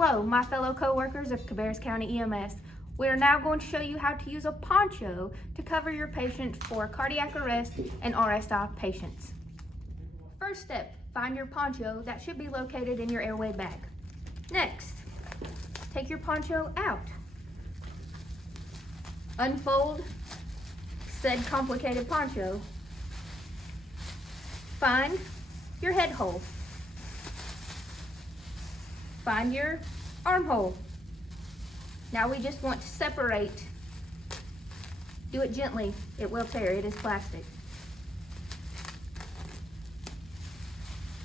Hello, my fellow co-workers of Cabarrus County EMS. We are now going to show you how to use a poncho to cover your patient for cardiac arrest and RSI patients. First step, find your poncho that should be located in your airway bag. Next, take your poncho out. Unfold said complicated poncho. Find your head hole. Find your armhole. Now we just want to separate. Do it gently, it will tear, it is plastic.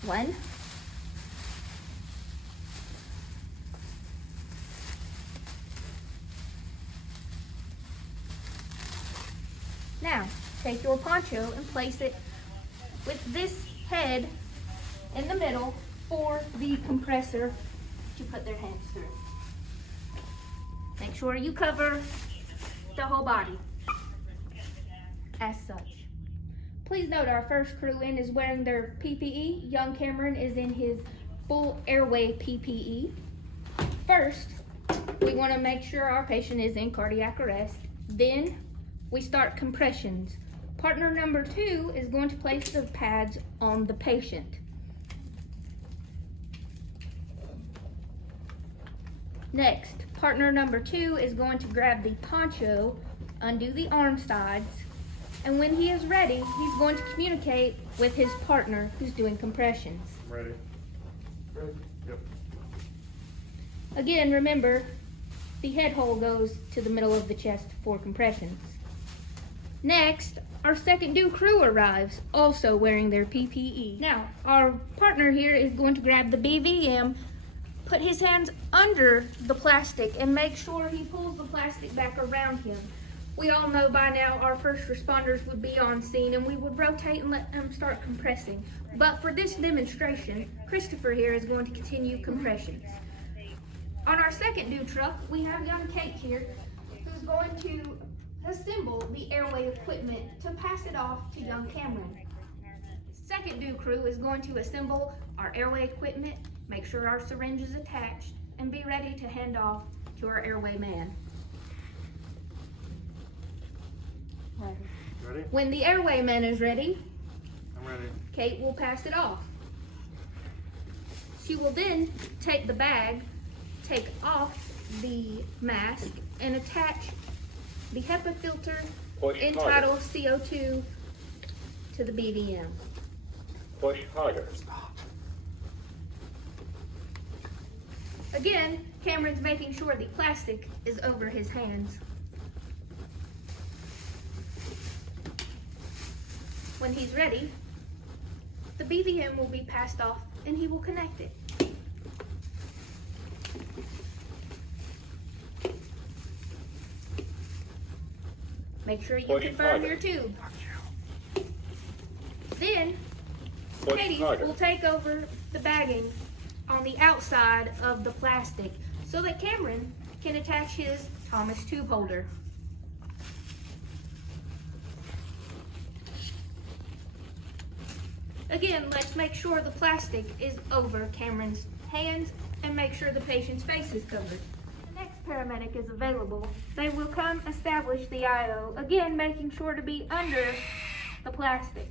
1. Now, take your poncho and place it with this head in the middle for the compressor to put their hands through. Make sure you cover the whole body as such. Please note our first crew in is wearing their PPE. Young Cameron is in his full airway PPE. First, we want to make sure our patient is in cardiac arrest. Then we start compressions. Partner number 2 is going to place the pads on the patient. Next, partner number 2 is going to grab the poncho, undo the arm sides, and when he is ready, he's going to communicate with his partner who's doing compressions. Ready. Ready? Yep. Again, remember, the head hole goes to the middle of the chest for compressions. Next, our second due crew arrives, also wearing their PPE. Now, our partner here is going to grab the BVM, put his hands under the plastic, and make sure he pulls the plastic back around him. We all know by now our first responders would be on scene and we would rotate and let them start compressing. But for this demonstration, Christopher here is going to continue compressions. On our second due truck, we have young Kate here, who's going to assemble the airway equipment to pass it off to young Cameron. Second due crew is going to assemble our airway equipment, make sure our syringe is attached, and be ready to hand off to our airway man. Ready? When the airway man is ready, I'm ready. Kate will pass it off. She will then take the bag, take off the mask, and attach the HEPA filter Push entitled CO2 to the BVM. Push harder. Again, Cameron's making sure the plastic is over his hands. When he's ready, the BVM will be passed off and he will connect it. Make sure you Push confirm harder. your tube. Then, Push Katie harder. will take over the bagging on the outside of the plastic so that Cameron can attach his Thomas tube holder. Again, let's make sure the plastic is over Cameron's hands and make sure the patient's face is covered. The next paramedic is available. They will come establish the IO, again making sure to be under the plastic.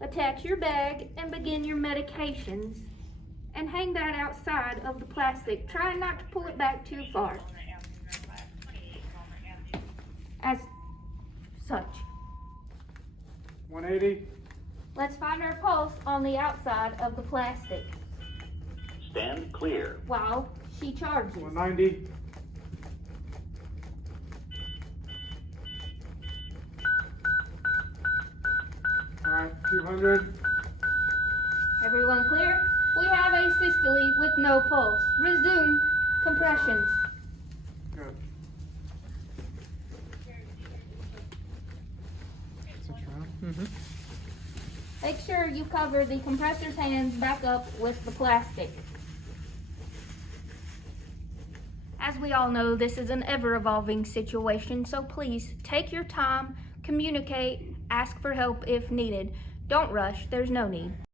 Attach your bag and begin your medications and hang that outside of the plastic. Try not to pull it back too far. As such. 180. Let's find our pulse on the outside of the plastic Stand clear. while she charges. 190. All right, 200. Everyone clear? We have a systole with no pulse. Resume compressions. Good. Make sure you cover the compressor's hands back up with the plastic. As we all know, this is an ever-evolving situation, so please take your time, communicate, ask for help if needed. Don't rush, there's no need.